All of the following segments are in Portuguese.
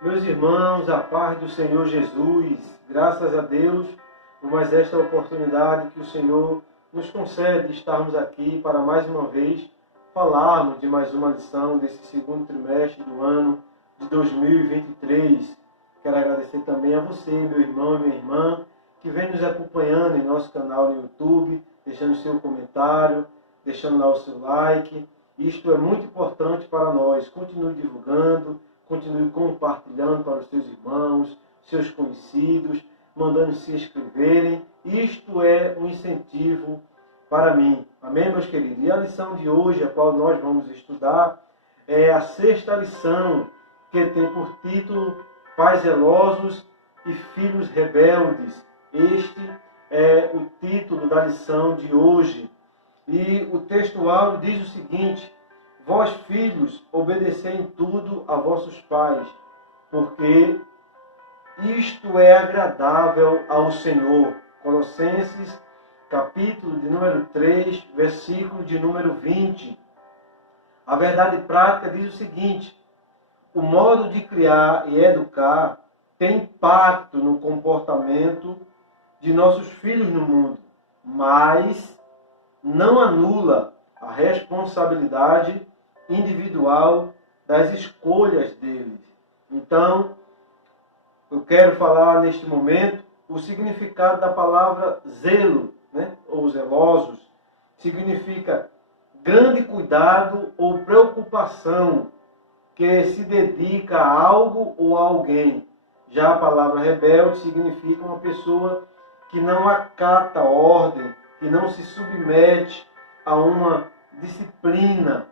Meus irmãos, a paz do Senhor Jesus, graças a Deus por mais esta oportunidade que o Senhor nos concede de estarmos aqui para mais uma vez falarmos de mais uma lição desse segundo trimestre do ano de 2023. Quero agradecer também a você, meu irmão e minha irmã, que vem nos acompanhando em nosso canal no YouTube, deixando seu comentário, deixando lá o seu like. Isto é muito importante para nós. Continue divulgando, continue compartilhando para os seus irmãos, seus conhecidos, mandando se inscreverem. Isto é um incentivo para mim. Amém, meus queridos? E a lição de hoje, a qual nós vamos estudar, é a sexta lição, que tem por título Pais zelosos e filhos rebeldes. Este é o título da lição de hoje. E o texto áureo diz o seguinte: vós, filhos, obedecei em tudo a vossos pais, porque isto é agradável ao Senhor. Colossenses, capítulo de número 3, versículo de número 20. A verdade prática diz o seguinte: o modo de criar e educar tem impacto no comportamento de nossos filhos no mundo, mas não anula a responsabilidade individual das escolhas deles. Então, eu quero falar neste momento o significado da palavra zelo, ou zelosos. Significa grande cuidado ou preocupação que se dedica a algo ou a alguém. Já a palavra rebelde significa uma pessoa que não acata ordem, que não se submete a uma disciplina.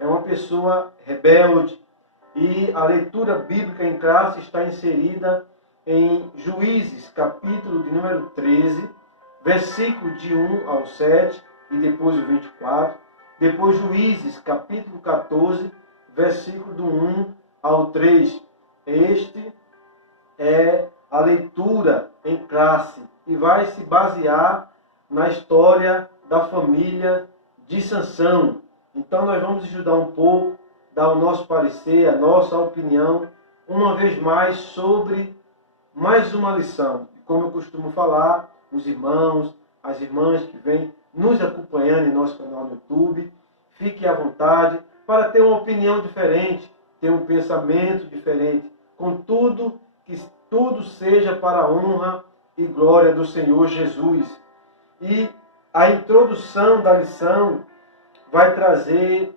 É uma pessoa rebelde. E a leitura bíblica em classe está inserida em Juízes, capítulo de número 13, versículo de 1 ao 7 e depois o 24. Depois Juízes, capítulo 14, versículo do 1 ao 3. Este é a leitura em classe e vai se basear na história da família de Sansão. Então nós vamos estudar um pouco, dar o nosso parecer, a nossa opinião, uma vez mais sobre mais uma lição. Como eu costumo falar, os irmãos, as irmãs que vêm nos acompanhando em nosso canal no YouTube, fiquem à vontade para ter uma opinião diferente, ter um pensamento diferente, contudo, que tudo seja para a honra e glória do Senhor Jesus. E a introdução da lição vai trazer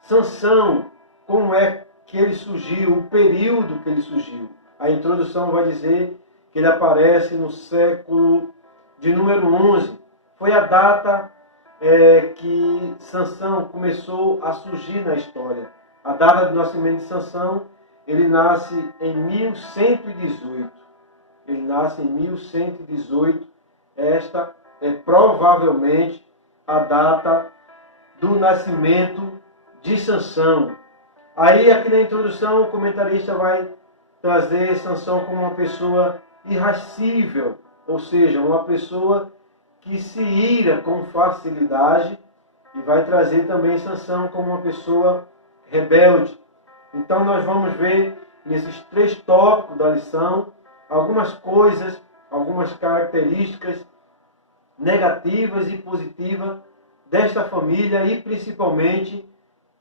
Sansão, como é que ele surgiu, o período que ele surgiu. A introdução vai dizer que ele aparece no século de número 11. Foi a data que Sansão começou a surgir na história. A data do nascimento de Sansão, ele nasce em 1118. Ele nasce em 1118. Esta é provavelmente a data do nascimento de Sansão. Aí, aqui na introdução, o comentarista vai trazer Sansão como uma pessoa irascível, ou seja, uma pessoa que se ira com facilidade, e vai trazer também Sansão como uma pessoa rebelde. Então nós vamos ver nesses 3 tópicos da lição algumas coisas, algumas características negativas e positivas desta família e principalmente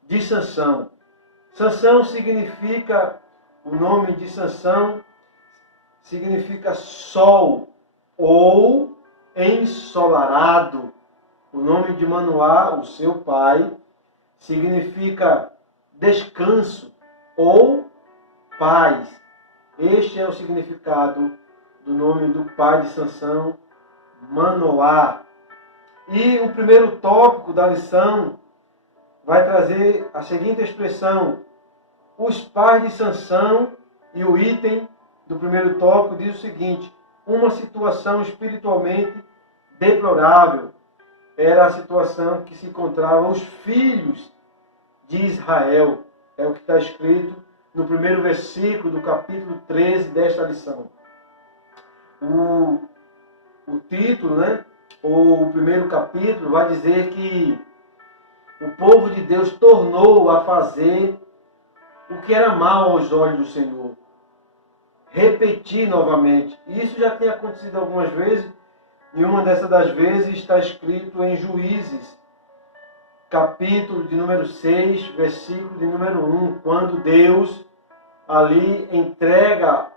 de Sansão. Sansão significa, o nome de Sansão significa sol ou ensolarado. O nome de Manoá, o seu pai, significa descanso ou paz. Este é o significado do nome do pai de Sansão, Manoá. E o primeiro tópico da lição vai trazer a seguinte expressão: os pais de Sansão, e o item do primeiro tópico diz o seguinte: uma situação espiritualmente deplorável. Era a situação que se encontravam os filhos de Israel. É o que está escrito no primeiro versículo do capítulo 13 desta lição. O título, o primeiro capítulo, vai dizer que o povo de Deus tornou a fazer o que era mal aos olhos do Senhor. Repetir novamente. Isso já tinha acontecido algumas vezes, e uma dessas das vezes está escrito em Juízes, capítulo de número 6, versículo de número 1, quando Deus ali entrega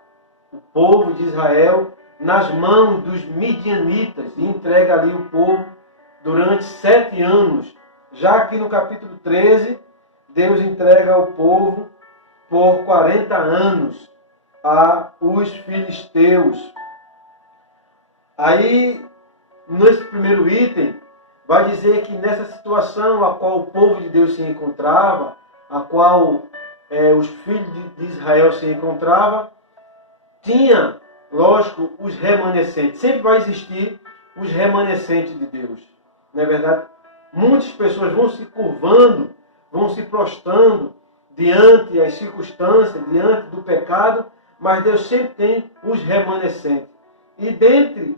o povo de Israel nas mãos dos midianitas, e entrega ali o povo durante 7 anos. Já aqui no capítulo 13, Deus entrega o povo por 40 anos a os filisteus. Aí, nesse primeiro item, vai dizer que nessa situação a qual o povo de Deus se encontrava, a qual os filhos de Israel se encontravam, tinha, lógico, os remanescentes. Sempre vai existir os remanescentes de Deus. Não é verdade? Muitas pessoas vão se curvando, vão se prostrando diante das circunstâncias, diante do pecado, mas Deus sempre tem os remanescentes. E dentre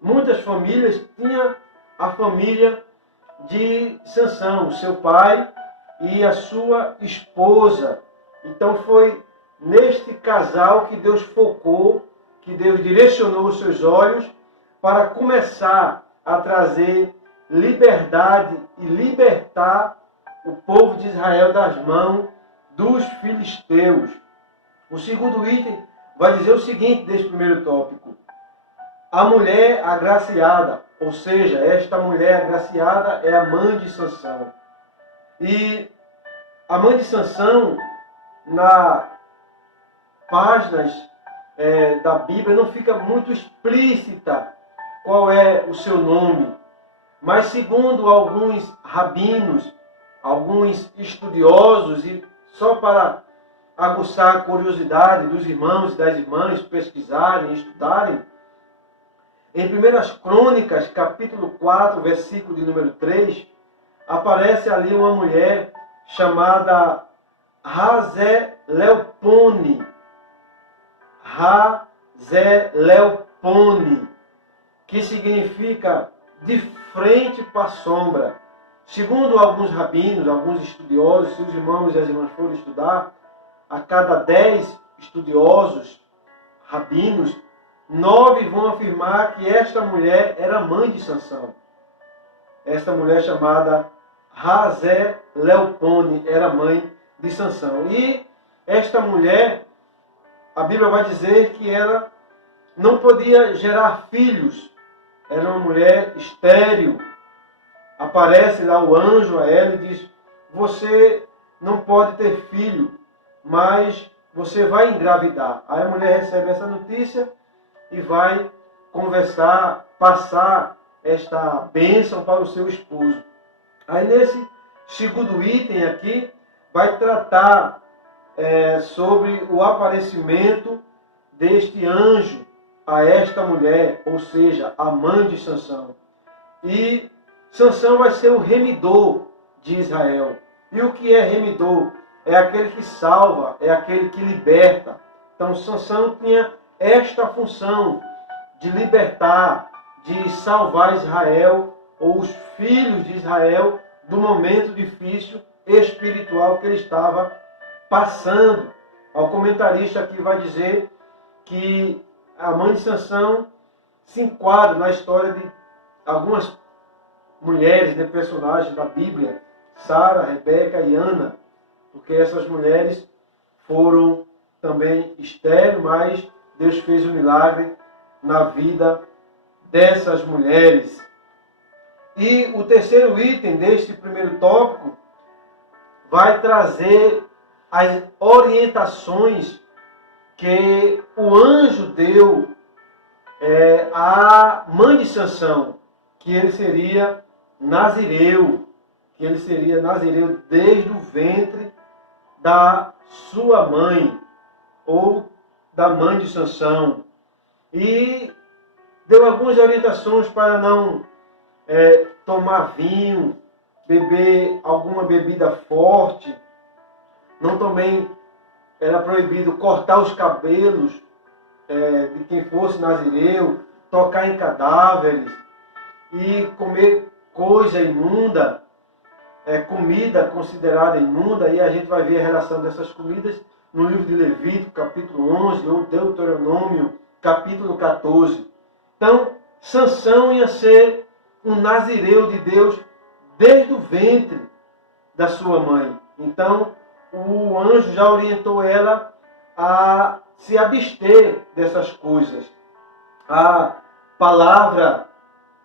muitas famílias, tinha a família de Sansão, seu pai e a sua esposa. Então foi neste casal que Deus focou, que Deus direcionou os seus olhos para começar a trazer liberdade e libertar o povo de Israel das mãos dos filisteus. O segundo item vai dizer o seguinte deste primeiro tópico: a mulher agraciada, ou seja, esta mulher agraciada é a mãe de Sansão. E a mãe de Sansão, nas páginas da Bíblia, não fica muito explícita qual é o seu nome. Mas segundo alguns rabinos, alguns estudiosos, e só para aguçar a curiosidade dos irmãos e das irmãs pesquisarem, estudarem, em 1 Crônicas, capítulo 4, versículo de número 3, aparece ali uma mulher chamada Razelelpone. Razelelpone, que significa de frente para a sombra. Segundo alguns rabinos, alguns estudiosos, se os irmãos e as irmãs forem estudar, a cada 10 estudiosos, rabinos, 9 vão afirmar que esta mulher era mãe de Sansão. Esta mulher chamada Razelelpone era mãe de Sansão. E esta mulher, a Bíblia vai dizer que ela não podia gerar filhos. Era uma mulher estéril. Aparece lá o anjo a ela e diz: você não pode ter filho, mas você vai engravidar. Aí a mulher recebe essa notícia e vai conversar, passar esta bênção para o seu esposo. Aí nesse segundo item aqui, vai tratar sobre o aparecimento deste anjo a esta mulher, ou seja, a mãe de Sansão. E Sansão vai ser o remidor de Israel. E o que é remidor? É aquele que salva, é aquele que liberta. Então Sansão tinha esta função de libertar, de salvar Israel, ou os filhos de Israel, do momento difícil espiritual que ele estava passando. O comentarista aqui vai dizer que a mãe de Sansão se enquadra na história de algumas mulheres, de personagens da Bíblia, Sara, Rebeca e Ana, porque essas mulheres foram também estéreis, mas Deus fez um milagre na vida dessas mulheres. E o terceiro item deste primeiro tópico vai trazer as orientações que o anjo deu à mãe de Sansão, que ele seria nazireu, desde o ventre da sua mãe, ou da mãe de Sansão. E deu algumas orientações para não tomar vinho, beber alguma bebida forte. Não também era proibido cortar os cabelos de quem fosse nazireu, tocar em cadáveres. e comer coisa imunda, comida considerada imunda, e a gente vai ver a relação dessas comidas no livro de Levítico, capítulo 11, ou Deuteronômio, capítulo 14. Então, Sansão ia ser um nazireu de Deus desde o ventre da sua mãe. Então, o anjo já orientou ela a se abster dessas coisas. A palavra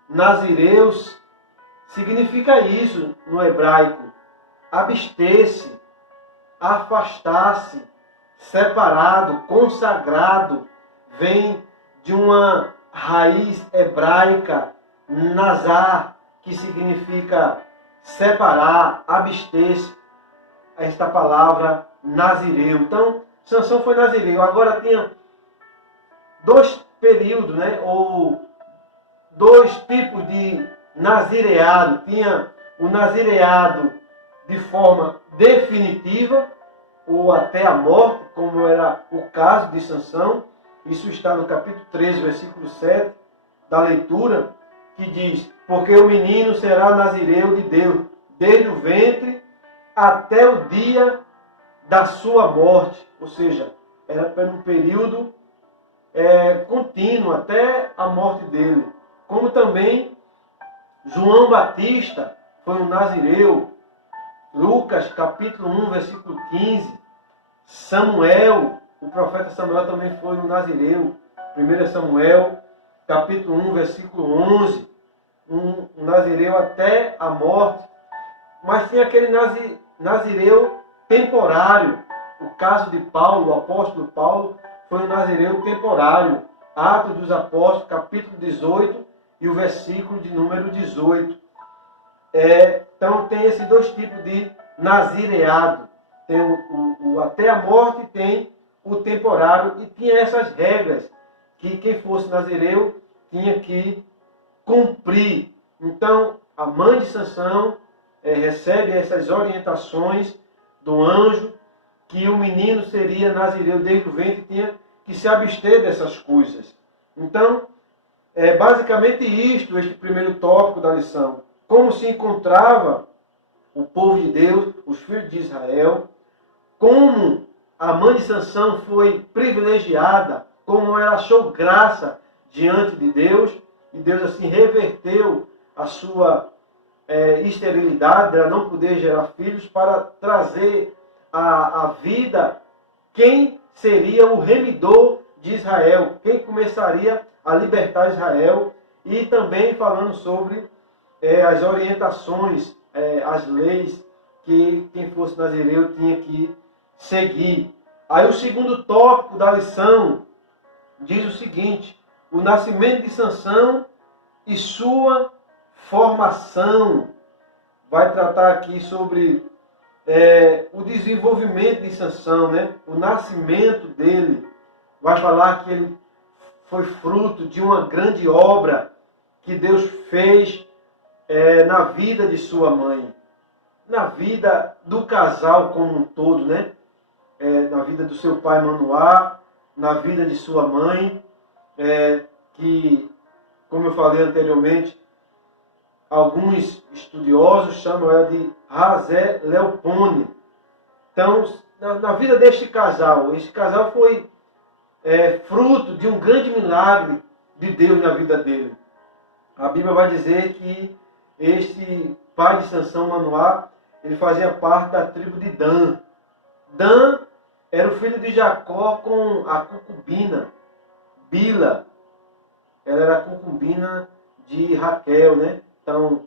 nazireus significa isso no hebraico: abster-se, afastar-se, separado, consagrado. Vem de uma raiz hebraica, nazar, que significa separar, abster-se. Esta palavra nazireu. Então, Sansão foi nazireu. Agora tinha dois períodos, né? Ou dois tipos de nazireado. Tinha o nazireado de forma definitiva, ou até a morte, como era o caso de Sansão. Isso está no capítulo 13, versículo 7 da leitura, que diz: porque o menino será nazireu de Deus, desde o ventre até o dia da sua morte. Ou seja, era por um período contínuo, até a morte dele. Como também João Batista foi um nazireu. Lucas, capítulo 1, versículo 15. Samuel, o profeta Samuel também foi um nazireu. 1 Samuel, capítulo 1, versículo 11. Um nazireu até a morte. Mas tinha aquele nazireu temporário. O caso de Paulo, o apóstolo Paulo, foi um nazireu temporário. Atos dos Apóstolos, capítulo 18 e o versículo de número 18. Então tem esses dois tipos de nazireado. Tem o até a morte, tem o temporário, e tinha essas regras que quem fosse nazireu tinha que cumprir. Então a mãe de Sansão recebe essas orientações do anjo, que o menino seria nazireu desde o ventre e tinha que se abster dessas coisas. Então, basicamente isto, este primeiro tópico da lição. Como se encontrava o povo de Deus, os filhos de Israel, como a mãe de Sansão foi privilegiada, como ela achou graça diante de Deus, e Deus assim reverteu a sua esterilidade, ela não poder gerar filhos, para trazer à vida quem seria o remidor de Israel, quem começaria a libertar Israel, e também falando sobre as orientações, as leis que quem fosse nazireu tinha que seguir. Aí o segundo tópico da lição diz o seguinte: o nascimento de Sansão e sua formação. Vai tratar aqui sobre o desenvolvimento de Sansão, né? O nascimento dele. Vai falar que ele foi fruto de uma grande obra que Deus fez na vida de sua mãe, na vida do casal como um todo, né? Na vida do seu pai Manoá, na vida de sua mãe, que, como eu falei anteriormente, alguns estudiosos chamam ela de Razé Leopone. Então, na vida deste casal, este casal foi fruto de um grande milagre de Deus na vida dele. A Bíblia vai dizer que este pai de Sansão, Manoá, ele fazia parte da tribo de Dan. Dan era o filho de Jacó com a concubina Bila. Ela era a concubina de Raquel, né? Então,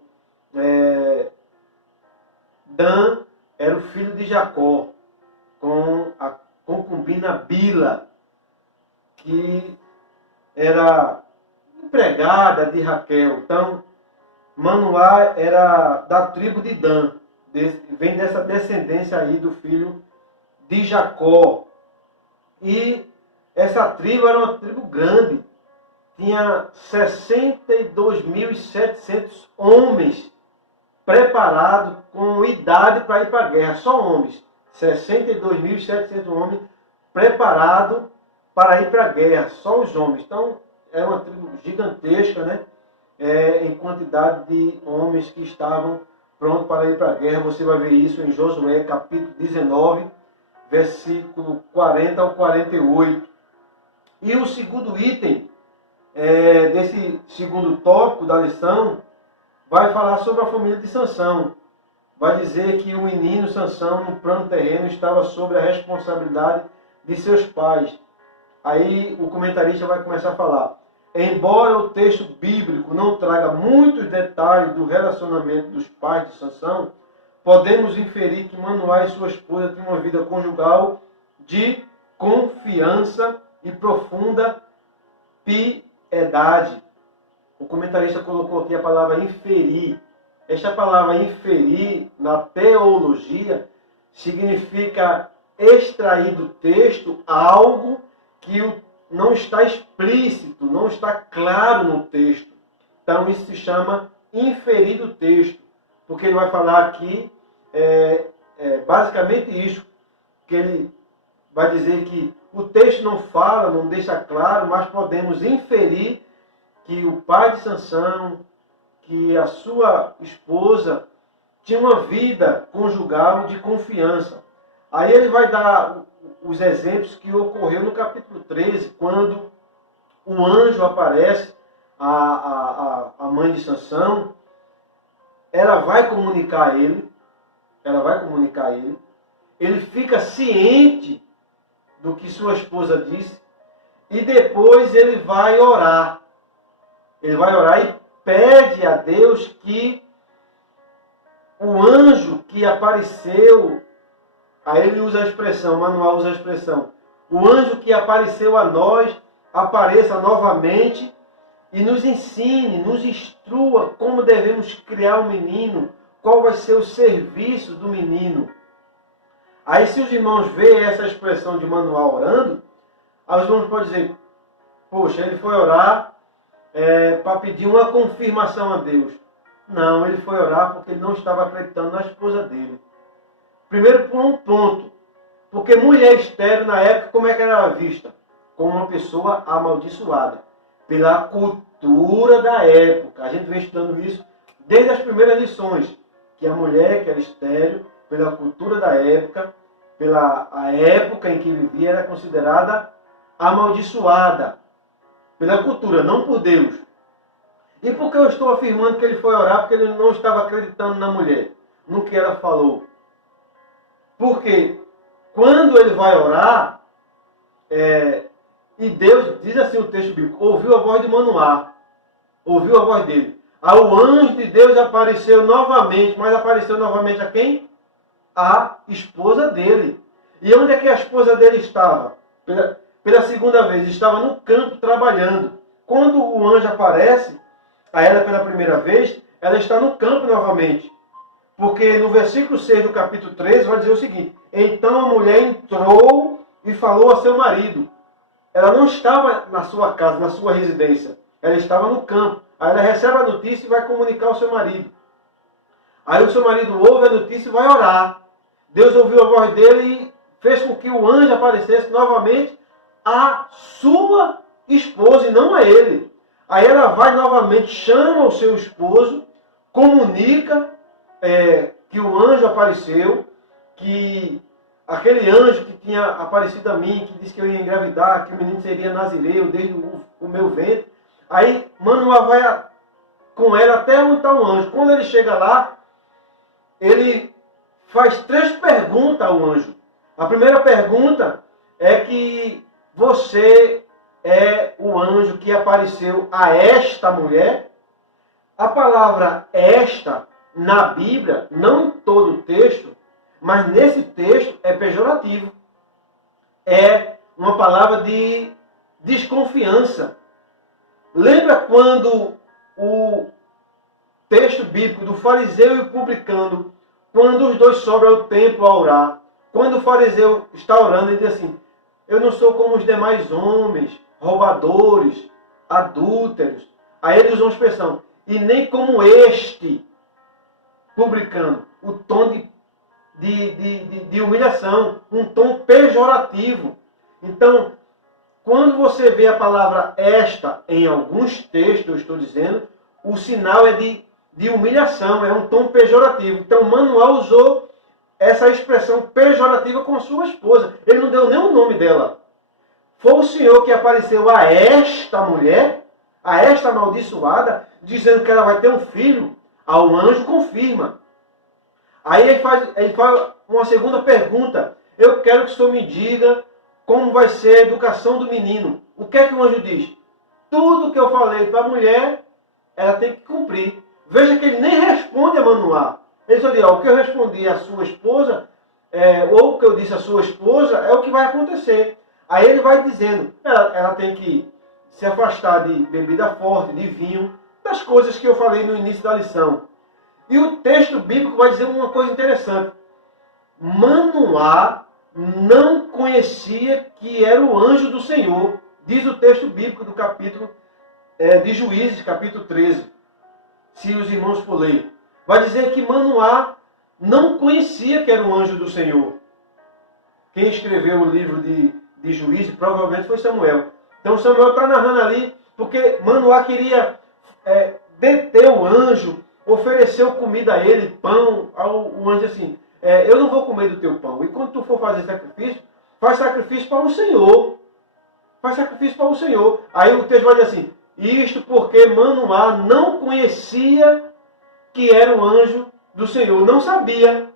Dan era o filho de Jacó com a concubina Bila, que era empregada de Raquel. Então, Manoá era da tribo de Dan. Vem dessa descendência aí do filho de Jacó. E essa tribo era uma tribo grande. Tinha 62.700 homens preparados com idade para ir para a guerra. Só homens. 62.700 homens preparados para ir para a guerra. Só os homens. Então, era uma tribo gigantesca, né? em quantidade de homens que estavam prontos para ir para a guerra. Você vai ver isso em Josué, capítulo 19, versículo 40 ao 48. E o segundo item desse segundo tópico da lição vai falar sobre a família de Sansão. Vai dizer que o menino Sansão, no plano terreno, estava sob a responsabilidade de seus pais. Aí o comentarista vai começar a falar: embora o texto bíblico não traga muitos detalhes do relacionamento dos pais de Sansão, podemos inferir que Manoá e sua esposa tinham uma vida conjugal de confiança e profunda piedade. O comentarista colocou aqui a palavra inferir. Esta palavra inferir, na teologia, significa extrair do texto algo que não está explícito, não está claro no texto. Então isso se chama inferir do texto, porque ele vai falar aqui basicamente isso, que ele vai dizer que o texto não fala, não deixa claro, mas podemos inferir que o pai de Sansão, que a sua esposa tinha uma vida conjugal de confiança. Aí ele vai dar os exemplos que ocorreu no capítulo 13, quando o anjo aparece, a mãe de Sansão, ela vai comunicar a ele, ele fica ciente do que sua esposa disse, e depois ele vai orar e pede a Deus que o anjo que apareceu, aí ele usa a expressão, Manoá usa a expressão, o anjo que apareceu a nós apareça novamente e nos ensine, nos instrua como devemos criar o menino, qual vai ser o serviço do menino. Aí se os irmãos veem essa expressão de Manoá orando, aí os irmãos podem dizer: poxa, ele foi orar para pedir uma confirmação a Deus. Não, ele foi orar porque ele não estava acreditando na esposa dele. Primeiro por um ponto, porque mulher estéril na época, como é que era vista? Como uma pessoa amaldiçoada, pela cultura da época. A gente vem estudando isso desde as primeiras lições, que a mulher que era estéril, pela cultura da época, pela a época em que vivia, era considerada amaldiçoada. Pela cultura, não por Deus. E por que eu estou afirmando que ele foi orar? Porque ele não estava acreditando na mulher, no que ela falou. Porque quando ele vai orar, e Deus, diz assim o texto bíblico, ouviu a voz de Manoá, ouviu a voz dele. Aí o anjo de Deus apareceu novamente, mas apareceu novamente a quem? A esposa dele. E onde é que a esposa dele estava? Pela segunda vez, estava no campo trabalhando. Quando o anjo aparece a ela pela primeira vez, ela está no campo novamente. Porque no versículo 6 do capítulo 13 vai dizer o seguinte: então a mulher entrou e falou a seu marido. Ela não estava na sua casa, na sua residência. Ela estava no campo. Aí ela recebe a notícia e vai comunicar ao seu marido. Aí o seu marido ouve a notícia e vai orar. Deus ouviu a voz dele e fez com que o anjo aparecesse novamente a sua esposa e não a ele. Aí ela vai novamente, chama o seu esposo, comunica que o anjo apareceu, que aquele anjo que tinha aparecido a mim, que disse que eu ia engravidar, que o menino seria nazireu desde o meu ventre. Aí Manoá vai com ela até onde está o anjo. Quando ele chega lá, ele faz 3 perguntas ao anjo. A primeira pergunta é que você é o anjo que apareceu a esta mulher. A palavra esta, na Bíblia, não em todo o texto, mas nesse texto é pejorativo. É uma palavra de desconfiança. Lembra quando o texto bíblico do fariseu e o publicano, quando os dois sobram ao templo a orar, quando o fariseu está orando, ele diz assim: eu não sou como os demais homens, roubadores, adúlteros. Aí ele usa uma expressão: e nem como este publicano. O tom de humilhação, um tom pejorativo. Então, quando você vê a palavra esta em alguns textos, eu estou dizendo, o sinal é de humilhação, é um tom pejorativo. Então Manoá usou essa expressão pejorativa com sua esposa. Ele não deu nem o nome dela. Foi o Senhor que apareceu a esta mulher, a esta amaldiçoada, dizendo que ela vai ter um filho. Ao anjo confirma. Aí ele faz uma segunda pergunta. Eu quero que o Senhor me diga como vai ser a educação do menino. O que é que o anjo diz? Tudo que eu falei para a mulher, ela tem que cumprir. Veja que ele nem responde a Manoá. Ele só diz, o que eu respondi à sua esposa, ou o que eu disse à sua esposa, é o que vai acontecer. Aí ele vai dizendo, ela tem que se afastar de bebida forte, de vinho, das coisas que eu falei no início da lição. E o texto bíblico vai dizer uma coisa interessante. Manoá não conhecia que era o anjo do Senhor. Diz o texto bíblico do capítulo de Juízes, capítulo 13. Se os irmãos for ler. Vai dizer que Manoá não conhecia que era o anjo do Senhor. Quem escreveu o livro de Juízes provavelmente foi Samuel. Então Samuel está narrando ali porque Manoá queria deter o anjo, ofereceu comida a ele, pão, o anjo assim, eu não vou comer do teu pão. E quando tu for fazer sacrifício, faz sacrifício para o Senhor. Faz sacrifício para o Senhor. Aí o texto vai dizer assim, isto porque Manoá não conhecia que era o anjo do Senhor. Não sabia.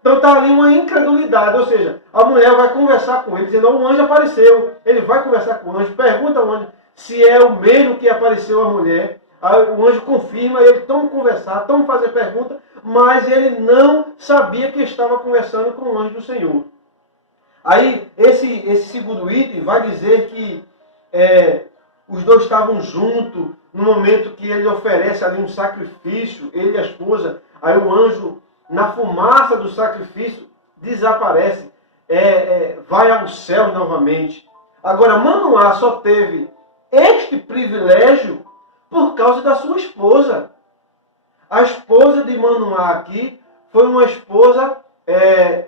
Então está ali uma incredulidade. Ou seja, a mulher vai conversar com ele, dizendo, o anjo apareceu. Ele vai conversar com o anjo, pergunta ao anjo se é o mesmo que apareceu a mulher. Aí o anjo confirma, eles estão conversar, estão fazer pergunta, mas ele não sabia que estava conversando com o anjo do Senhor. Aí, esse segundo item vai dizer que os dois estavam juntos no momento que ele oferece ali um sacrifício, ele e a esposa. Aí o anjo, na fumaça do sacrifício, desaparece, vai ao céu novamente. Agora, Manoá só teve este privilégio por causa da sua esposa. A esposa de Manoá aqui foi uma esposa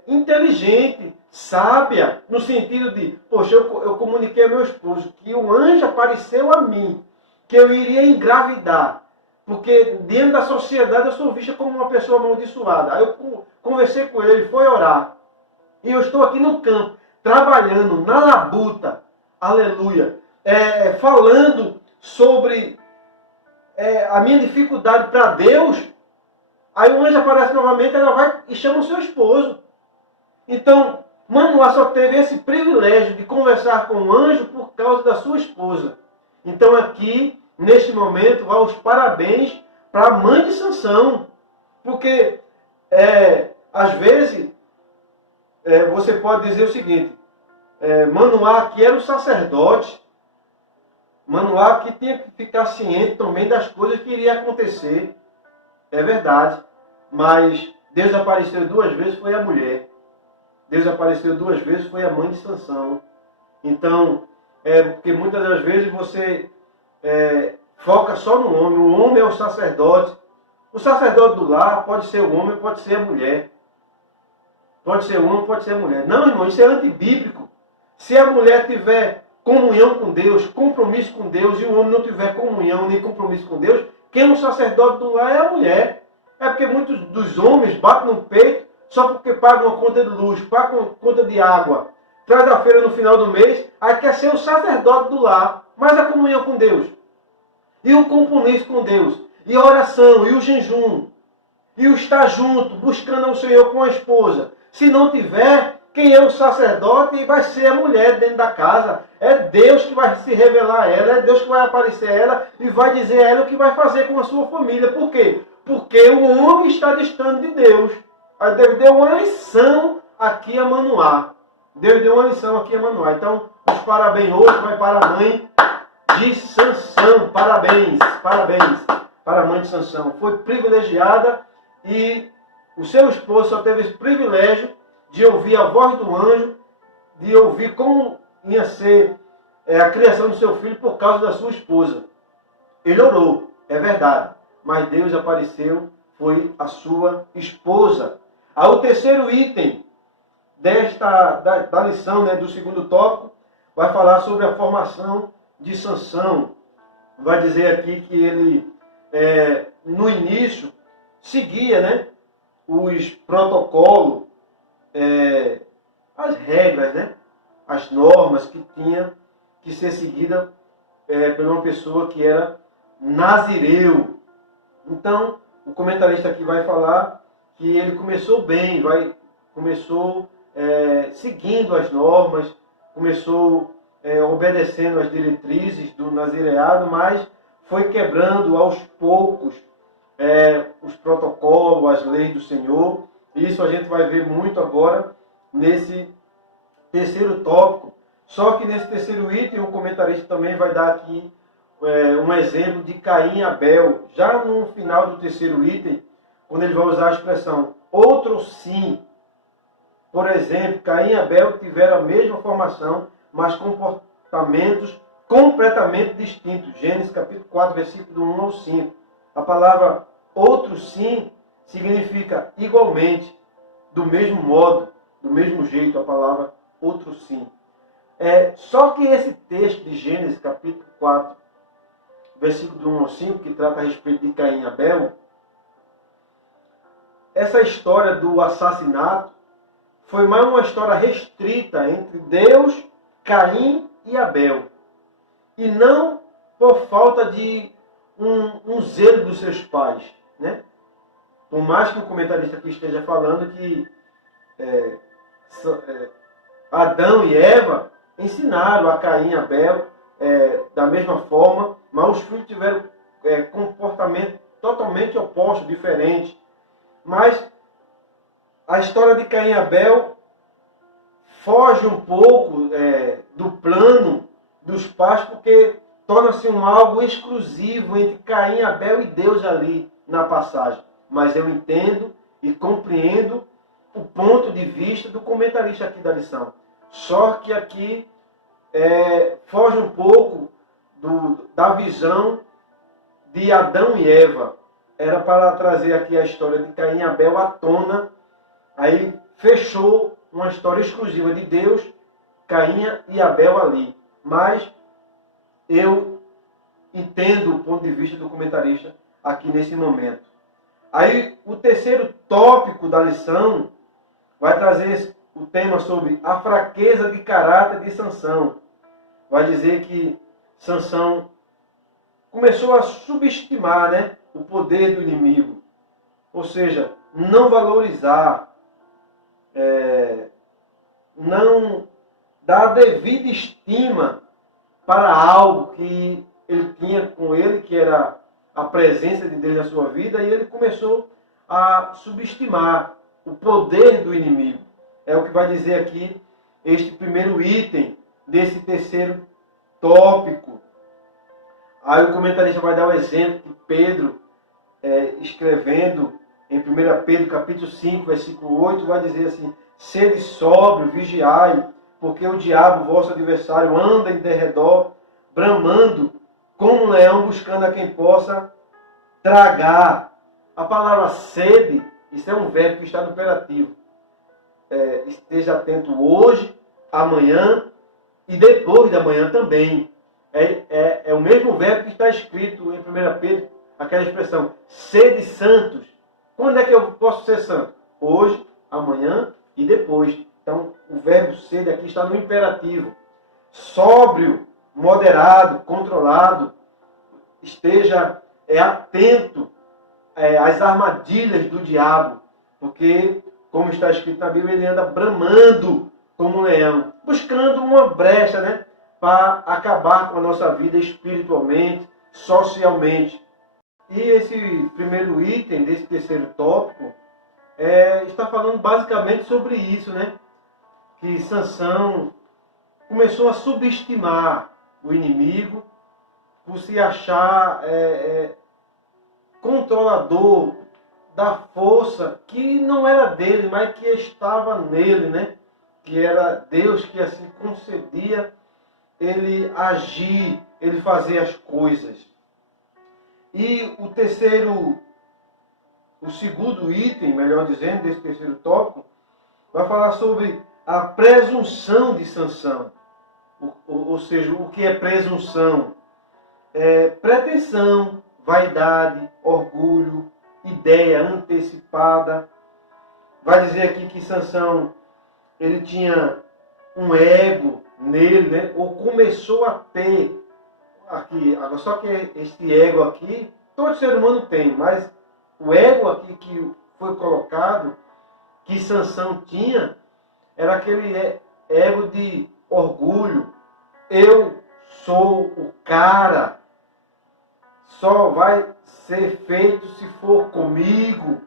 inteligente, sábia, no sentido de, poxa, eu comuniquei ao meu esposo que o anjo apareceu a mim, que eu iria engravidar, porque dentro da sociedade eu sou vista como uma pessoa amaldiçoada. Aí eu conversei com ele, ele foi orar, e eu estou aqui no campo, trabalhando na labuta, aleluia, falando sobre a minha dificuldade para Deus. Aí o anjo aparece novamente, ela vai e chama o seu esposo. Então, Manoá só teve esse privilégio de conversar com o anjo por causa da sua esposa. Então aqui, neste momento, vai os parabéns para a mãe de Sansão. Porque, às vezes, você pode dizer o seguinte, Manoá aqui era o sacerdote, Manoá que tinha que ficar ciente também das coisas que iriam acontecer. É verdade. Mas Deus apareceu 2 vezes, foi a mulher. Deus apareceu 2 vezes, foi a mãe de Sansão. Então, porque muitas das vezes você foca só no homem. O homem é o sacerdote. O sacerdote do lar pode ser o homem, pode ser a mulher. Pode ser o homem, pode ser a mulher. Não, irmão, isso é antibíblico. Se a mulher tiver comunhão com Deus, compromisso com Deus, e o homem não tiver comunhão nem compromisso com Deus, quem é o sacerdote do lar é a mulher. É porque muitos dos homens batem no peito só porque pagam uma conta de luz, pagam uma conta de água, traz a feira no final do mês, aí quer ser o sacerdote do lar. Mas a comunhão com Deus, e o compromisso com Deus, e a oração, e o jejum, e o estar junto, buscando ao Senhor com a esposa. Se não tiver, quem é o sacerdote vai ser a mulher dentro da casa. É Deus que vai se revelar a ela, é Deus que vai aparecer a ela e vai dizer a ela o que vai fazer com a sua família. Por quê? Porque o homem está distante de Deus. Aí Deus deu uma lição aqui a Manoá. Deus deu uma lição aqui a Manoá. Então, os parabéns hoje vai para a mãe de Sansão. Parabéns, parabéns para a mãe de Sansão. Foi privilegiada e o seu esposo só teve esse privilégio de ouvir a voz do anjo, de ouvir como ia ser a criação do seu filho por causa da sua esposa. Ele orou, é verdade, mas Deus apareceu, foi a sua esposa. Aí o terceiro item da lição, do segundo tópico, vai falar sobre a formação de Sansão. Vai dizer aqui que ele no início, seguia, né, os protocolos, as regras, né, as normas que tinha que ser seguida por uma pessoa que era nazireu. Então, o comentarista aqui vai falar que ele começou bem, começou seguindo as normas, começou obedecendo as diretrizes do nazireado, mas foi quebrando aos poucos os protocolos, as leis do Senhor. Isso a gente vai ver muito agora nesse terceiro tópico. Só que nesse terceiro item, o comentarista também vai dar aqui um exemplo de Caim e Abel. Já no final do terceiro item, quando ele vai usar a expressão outro sim. Por exemplo, Caim e Abel tiveram a mesma formação, mas comportamentos completamente distintos. Gênesis capítulo 4, versículo 1 ao 5. A palavra outro sim significa igualmente, do mesmo modo, do mesmo jeito, a palavra outro sim. Só que esse texto de Gênesis capítulo 4, versículo 1 ao 5, que trata a respeito de Caim e Abel, essa história do assassinato foi mais uma história restrita entre Deus, Caim e Abel. E não por falta de um zelo dos seus pais, né? Por mais que o comentarista aqui esteja falando que Adão e Eva ensinaram a Caim e Abel da mesma forma, mas os filhos tiveram comportamento totalmente oposto, diferente. Mas a história de Caim e Abel foge um pouco do plano dos pais, porque torna-se algo exclusivo entre Caim, Abel e Deus ali na passagem. Mas eu entendo e compreendo o ponto de vista do comentarista aqui da lição. Só que aqui foge um pouco da visão de Adão e Eva. Era para trazer aqui a história de Caim e Abel à tona. Aí fechou uma história exclusiva de Deus, Caim e Abel ali. Mas eu entendo o ponto de vista do comentarista aqui nesse momento. Aí o terceiro tópico da lição vai trazer o tema sobre a fraqueza de caráter de Sansão. Vai dizer que Sansão começou a subestimar, né, o poder do inimigo. Ou seja, não valorizar, não dar a devida estima para algo que ele tinha com ele, que era a presença de Deus na sua vida, e ele começou a subestimar o poder do inimigo. É o que vai dizer aqui este primeiro item desse terceiro tópico. Aí o comentarista vai dar o exemplo que Pedro, escrevendo em 1 Pedro capítulo 5, versículo 8, vai dizer assim: sede sóbrio, vigiai, porque o diabo, vosso adversário, anda em derredor, bramando, como um leão buscando a quem possa tragar. A palavra sede, isso é um verbo que está no imperativo. Esteja atento hoje, amanhã e depois da manhã também. É o mesmo verbo que está escrito em 1 Pedro, aquela expressão, sede santos. Quando é que eu posso ser santo? Hoje, amanhã e depois. Então, o verbo sede aqui está no imperativo. Sóbrio, moderado, controlado. Esteja atento às armadilhas do diabo. Porque, como está escrito na Bíblia, ele anda bramando como um leão, buscando uma brecha, né, para acabar com a nossa vida espiritualmente, socialmente. E esse primeiro item desse terceiro tópico está falando basicamente sobre isso, né? Que Sansão começou a subestimar o inimigo por se achar controlador da força que não era dele, mas que estava nele, né? Que era Deus que assim concedia ele agir, ele fazer as coisas. E o segundo item, melhor dizendo, desse terceiro tópico, vai falar sobre a presunção de Sansão. Ou seja, o que é presunção? Pretensão, vaidade, orgulho, ideia antecipada. Vai dizer aqui que Sansão, ele tinha um ego nele, né? Ou começou a ter aqui. Agora, só que este ego aqui, todo ser humano tem, mas o ego aqui que foi colocado, que Sansão tinha, era aquele ego de orgulho. Eu sou o cara, só vai ser feito se for comigo,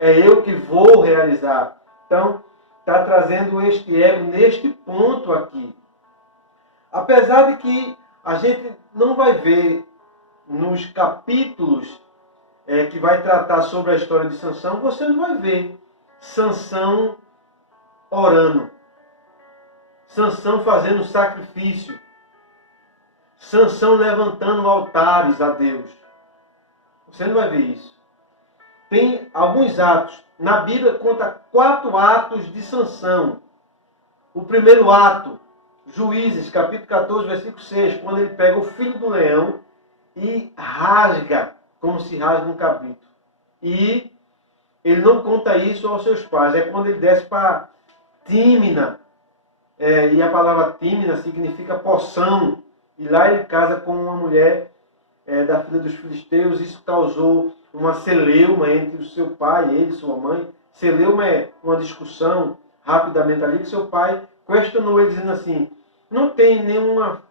é eu que vou realizar. Então, está trazendo este ego neste ponto aqui. Apesar de que a gente não vai ver nos capítulos que vai tratar sobre a história de Sansão, você não vai ver Sansão orando, Sansão fazendo sacrifício, Sansão levantando altares a Deus. Você não vai ver isso. Tem alguns atos. Na Bíblia conta 4 atos de Sansão. O primeiro ato, Juízes, capítulo 14, versículo 6, quando ele pega o filho do leão e rasga, como se rasga um cabrito. E ele não conta isso aos seus pais. É quando ele desce para Tímina. E a palavra Tímina significa poção. E lá ele casa com uma mulher da filha dos filisteus. Isso causou uma celeuma entre o seu pai, ele e sua mãe. Celeuma é uma discussão rapidamente ali, que seu pai questionou ele, dizendo assim: não tem nenhuma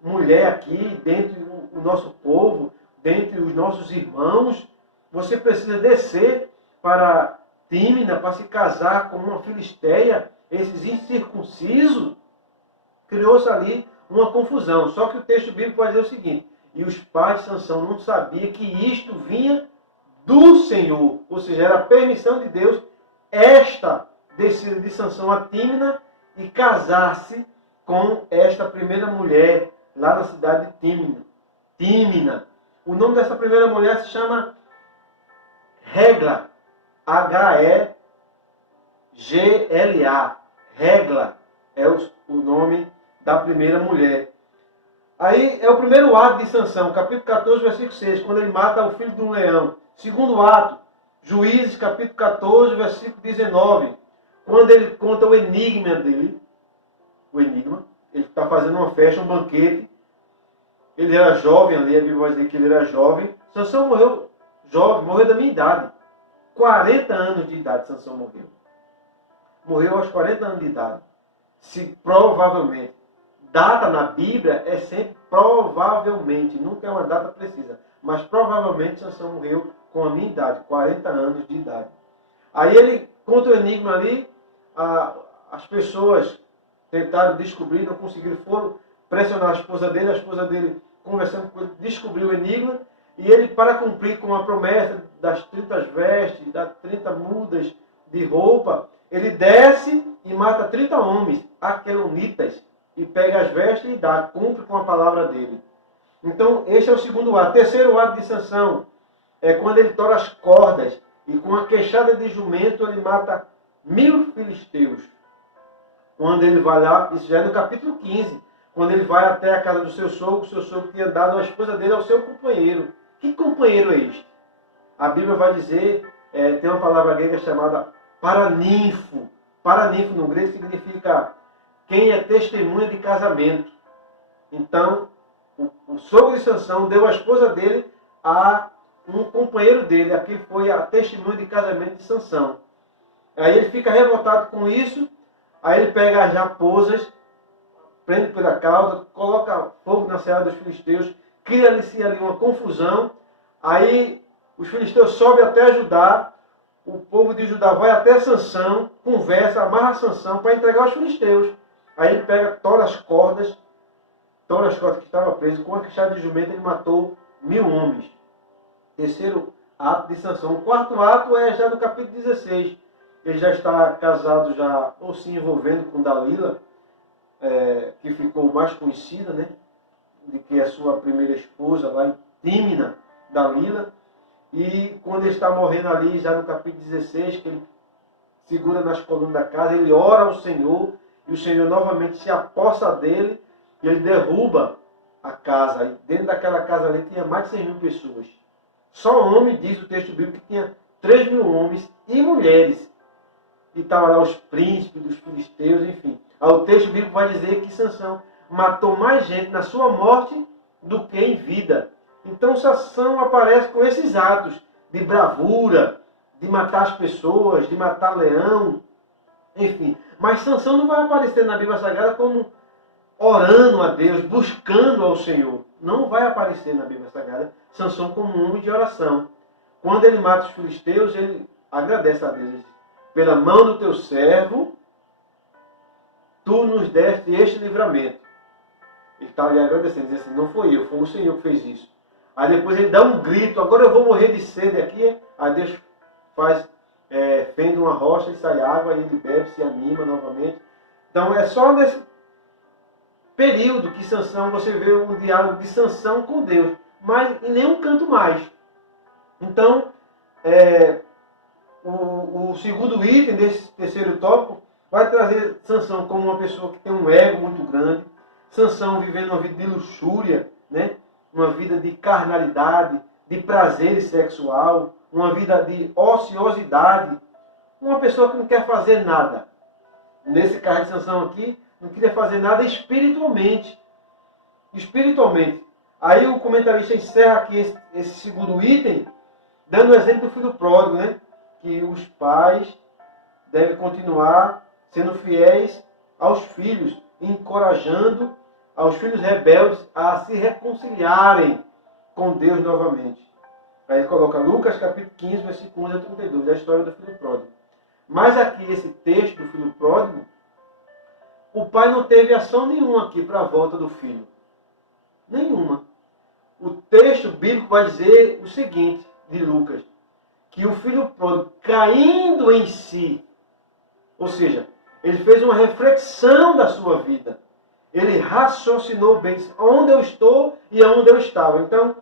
mulher aqui dentro do nosso povo, dentre os nossos irmãos? Você precisa descer para Tímina para se casar com uma filisteia, esses incircuncisos? Criou-se ali uma confusão. Só que o texto bíblico vai dizer o seguinte: e os pais de Sansão não sabiam que isto vinha do Senhor, ou seja, era a permissão de Deus esta descida de Sansão a Tímina e casar-se com esta primeira mulher lá na cidade de Tímina. O nome dessa primeira mulher se chama Hegla, Hegla. Hegla é o nome da primeira mulher. Aí é o primeiro ato de Sansão, capítulo 14, versículo 6, quando ele mata o filho de um leão. Segundo ato, Juízes, capítulo 14, versículo 19, quando ele conta o enigma dele. O enigma. Ele está fazendo uma festa, um banquete. Ele era jovem ali, a Bíblia vai dizer que ele era jovem. Sansão morreu jovem, morreu da minha idade. 40 anos de idade Sansão morreu. Morreu aos 40 anos de idade. Se provavelmente. Data na Bíblia é sempre provavelmente, nunca é uma data precisa. Mas provavelmente Sansão morreu com a minha idade, 40 anos de idade. Aí ele conta o enigma ali, as pessoas tentaram descobrir, não conseguiram, foram pressionar a esposa dele conversando com ele, descobriu o enigma, e ele, para cumprir com a promessa das 30 vestes, das 30 mudas de roupa, ele desce e mata 30 homens, aquelonitas, e pega as vestes e dá, cumpre com a palavra dele. Então, este é o segundo ato. Terceiro ato de Sansão é quando ele tora as cordas e com a queixada de jumento ele mata 1000 filisteus. Quando ele vai lá, isso já é no capítulo 15, quando ele vai até a casa do seu sogro tinha dado a esposa dele ao seu companheiro. Que companheiro é este? A Bíblia vai dizer, tem uma palavra grega chamada paraninfo. Paraninfo no grego significa quem é testemunha de casamento. Então, o sogro de Sansão deu a esposa dele a um companheiro dele, aqui foi a testemunha de casamento de Sansão. Aí ele fica revoltado com isso, aí ele pega as raposas, prende pela cauda, coloca fogo na seara dos filisteus, cria-se ali uma confusão, aí os filisteus sobem até Judá, o povo de Judá vai até Sansão, conversa, amarra Sansão para entregar aos filisteus. Aí ele pega, tora as cordas que estavam presas, com a queixada de jumento ele matou 1000 homens. Terceiro ato de Sansão. O quarto ato é já no capítulo 16. Ele já está casado, já ou se envolvendo com Dalila, que ficou mais conhecida, né, de que a sua primeira esposa, lá em Tímina, Dalila. E quando ele está morrendo ali, já no capítulo 16, que ele segura nas colunas da casa, ele ora ao Senhor, e o Senhor novamente se apossa dele, e ele derruba a casa. E dentro daquela casa ali tinha mais de 100.000 pessoas. Só homem, diz o texto bíblico, que tinha 3.000 homens e mulheres. E estavam lá os príncipes dos filisteus, enfim. Aí o texto bíblico vai dizer que Sansão matou mais gente na sua morte do que em vida. Então Sansão aparece com esses atos de bravura, de matar as pessoas, de matar leão, enfim. Mas Sansão não vai aparecer na Bíblia Sagrada como orando a Deus, buscando ao Senhor. Não vai aparecer na Bíblia Sagrada Sansão como um homem de oração. Quando ele mata os filisteus, ele agradece a Deus. Pela mão do teu servo, tu nos deste este livramento. Ele está ali agradecendo, diz assim, não foi eu, foi o Senhor que fez isso. Aí depois ele dá um grito, agora eu vou morrer de sede aqui. Aí Deus faz, fende uma rocha e sai água, e ele bebe, se anima novamente. Então é só nesse período que Sansão, você vê um diálogo de Sansão com Deus, mas em nenhum canto mais. Então, o segundo item desse terceiro tópico vai trazer Sansão como uma pessoa que tem um ego muito grande, Sansão vivendo uma vida de luxúria, né? Uma vida de carnalidade, de prazer sexual, uma vida de ociosidade, uma pessoa que não quer fazer nada. Nesse caso de Sansão aqui, não queria fazer nada espiritualmente. Espiritualmente. Aí o comentarista encerra aqui esse segundo item, dando o exemplo do filho pródigo, né? Que os pais devem continuar sendo fiéis aos filhos, encorajando aos filhos rebeldes a se reconciliarem com Deus novamente. Aí ele coloca Lucas capítulo 15, versículo 11 a 32, a história do filho pródigo. Mas aqui, esse texto do filho pródigo, o pai não teve ação nenhuma aqui para a volta do filho. Nenhuma. O texto bíblico vai dizer o seguinte, de Lucas, que o filho pródigo, caindo em si, ou seja, ele fez uma reflexão da sua vida. Ele raciocinou bem, onde eu estou e aonde eu estava. Então,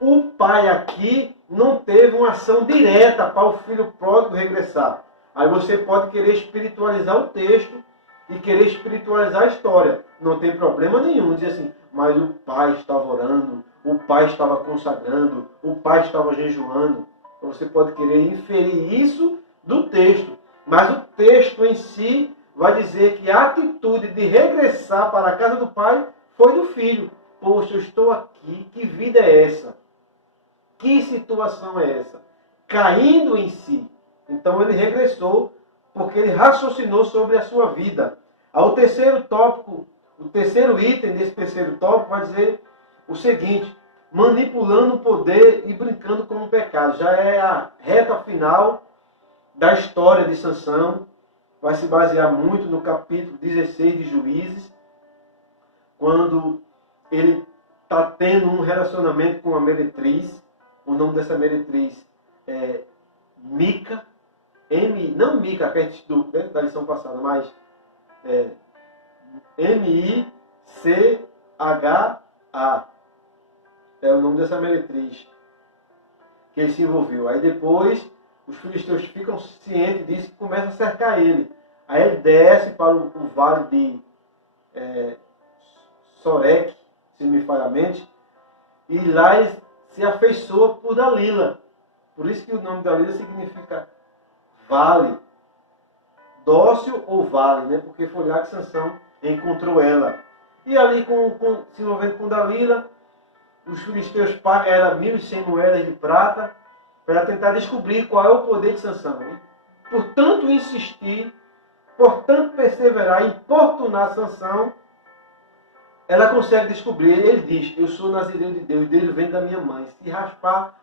o pai aqui não teve uma ação direta para o filho pródigo regressar. Aí você pode querer espiritualizar o texto e querer espiritualizar a história. Não tem problema nenhum. Dizer assim, mas o pai estava orando, o pai estava consagrando, o pai estava jejuando. Então você pode querer inferir isso do texto. Mas o texto em si vai dizer que a atitude de regressar para a casa do pai foi do filho. Poxa, eu estou aqui, que vida é essa? Que situação é essa? Caindo em si. Então ele regressou porque ele raciocinou sobre a sua vida. O terceiro tópico, o terceiro item desse terceiro tópico vai dizer o seguinte, manipulando o poder e brincando com o pecado. Já é a reta final da história de Sansão. Vai se basear muito no capítulo 16 de Juízes, quando ele está tendo um relacionamento com uma meretriz. O nome dessa meretriz é Mica. Não Mica, que a gente estudou da lição passada, mas M-I-C-H-A. É o nome dessa meretriz que ele se envolveu. Aí depois os filisteus ficam cientes disso e começam a cercar ele. Aí ele desce para o vale de Sorek, se não me falha a mente, e lá ele se afeiçoa por Dalila. Por isso que o nome Dalila significa vale, dócil ou vale, né? Porque foi lá que Sansão encontrou ela. E ali, se envolvendo com Dalila, os filisteus pagam ela 1.100 moedas de prata para tentar descobrir qual é o poder de Sansão. Né? Por tanto insistir, por tanto perseverar, importunar Sansão, ela consegue descobrir. Ele diz, eu sou nazireu de Deus, dele vem da minha mãe. Se raspar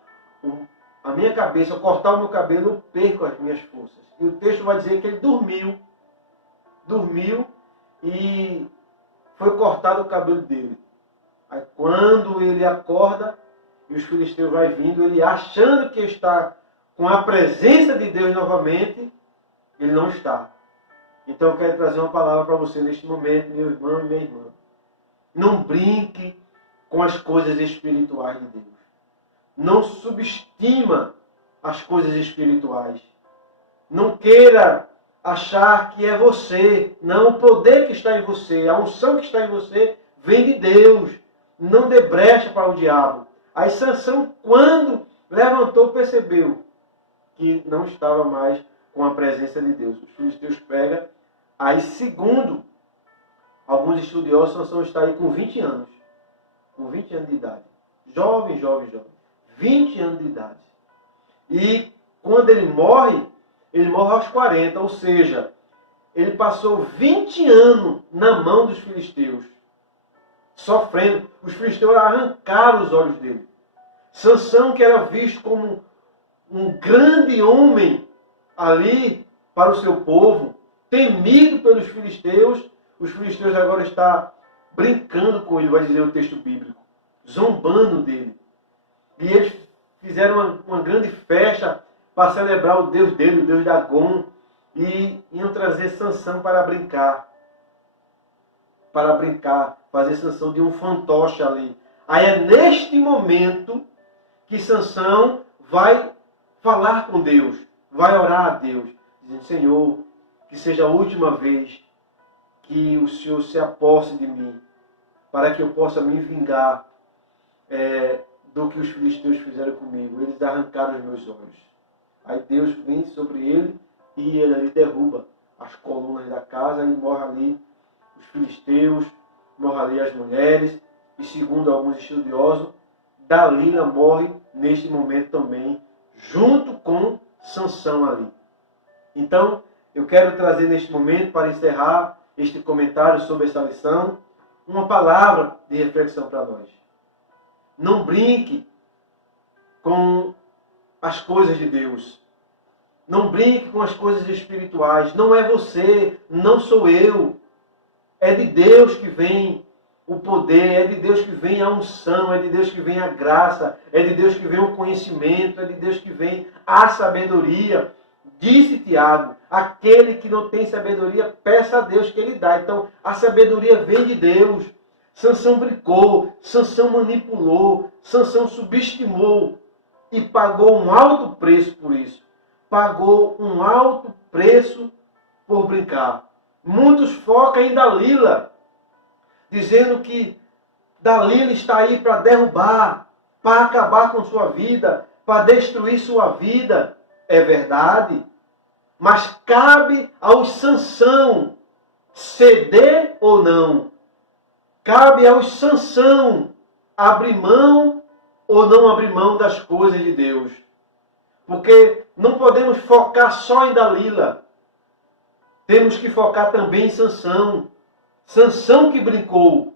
a minha cabeça, cortar o meu cabelo, eu perco as minhas forças. E o texto vai dizer que ele dormiu e foi cortado o cabelo dele. Aí quando ele acorda, e os filisteus vai vindo, ele achando que está com a presença de Deus novamente, ele não está. Então eu quero trazer uma palavra para você neste momento, meu irmão e minha irmã. Não brinque com as coisas espirituais de Deus. Não subestima as coisas espirituais. Não queira achar que é você. Não, o poder que está em você, a unção que está em você, vem de Deus. Não dê brecha para o diabo. Aí Sansão, quando levantou, percebeu que não estava mais com a presença de Deus. Os filisteus pegam, aí segundo alguns estudiosos, Sansão está aí com 20 anos. Com 20 anos de idade. Jovem. 20 anos de idade. E quando ele morre aos 40, ou seja, ele passou 20 anos na mão dos filisteus, sofrendo. Os filisteus arrancaram os olhos dele. Sansão, que era visto como um grande homem ali para o seu povo, temido pelos filisteus, os filisteus agora estão brincando com ele, vai dizer o texto bíblico, zombando dele. E eles fizeram uma grande festa para celebrar o Deus dele, o Deus Dagon, e iam trazer Sansão para brincar, fazer Sansão de um fantoche ali. Aí é neste momento que Sansão vai falar com Deus, vai orar a Deus, dizendo: Senhor, que seja a última vez que o Senhor se aposse de mim, para que eu possa me vingar do que os filisteus fizeram comigo. Eles arrancaram os meus olhos. Aí Deus vem sobre ele e ele ali derruba as colunas da casa e morre ali os filisteus, morre ali as mulheres. E segundo alguns estudiosos, Dalila morre neste momento também, junto com Sansão ali. Então, eu quero trazer neste momento, para encerrar este comentário sobre essa lição, uma palavra de reflexão para nós. Não brinque com as coisas de Deus. Não brinque com as coisas espirituais. Não é você, não sou eu. É de Deus que vem o poder, é de Deus que vem a unção, é de Deus que vem a graça, é de Deus que vem o conhecimento, é de Deus que vem a sabedoria. Disse Tiago: aquele que não tem sabedoria, peça a Deus que ele dá. Então, a sabedoria vem de Deus. Sansão brincou, Sansão manipulou, Sansão subestimou e pagou um alto preço por isso. Pagou um alto preço por brincar. Muitos focam em Dalila, dizendo que Dalila está aí para derrubar, para acabar com sua vida, para destruir sua vida. É verdade, mas cabe ao Sansão ceder ou não. Cabe ao Sansão abrir mão ou não abrir mão das coisas de Deus. Porque não podemos focar só em Dalila. Temos que focar também em Sansão. Sansão que brincou.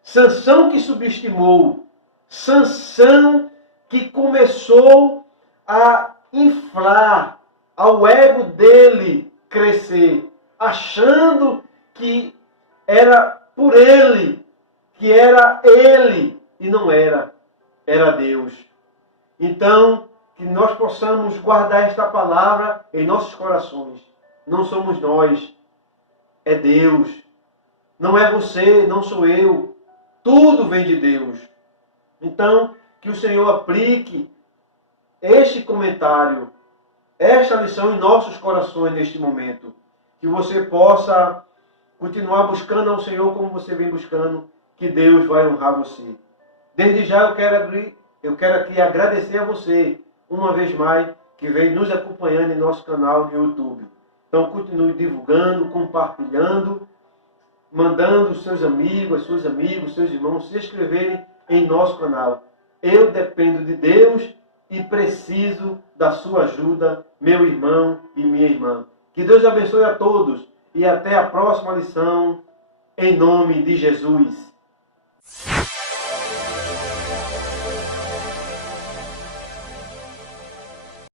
Sansão que subestimou. Sansão que começou a inflar, ao ego dele crescer, achando que era por ele, que era ele, e não era, era Deus. Então, que nós possamos guardar esta palavra em nossos corações. Não somos nós, é Deus. Não é você, não sou eu. Tudo vem de Deus. Então, que o Senhor aplique este comentário, esta lição em nossos corações neste momento. Que você possa continuar buscando ao Senhor como você vem buscando, que Deus vai honrar você. Desde já eu quero aqui agradecer a você, uma vez mais, que vem nos acompanhando em nosso canal no YouTube. Então continue divulgando, compartilhando, mandando os seus amigos, as suas amigas, seus irmãos se inscreverem em nosso canal. Eu dependo de Deus e preciso da sua ajuda, meu irmão e minha irmã. Que Deus abençoe a todos e até a próxima lição, em nome de Jesus.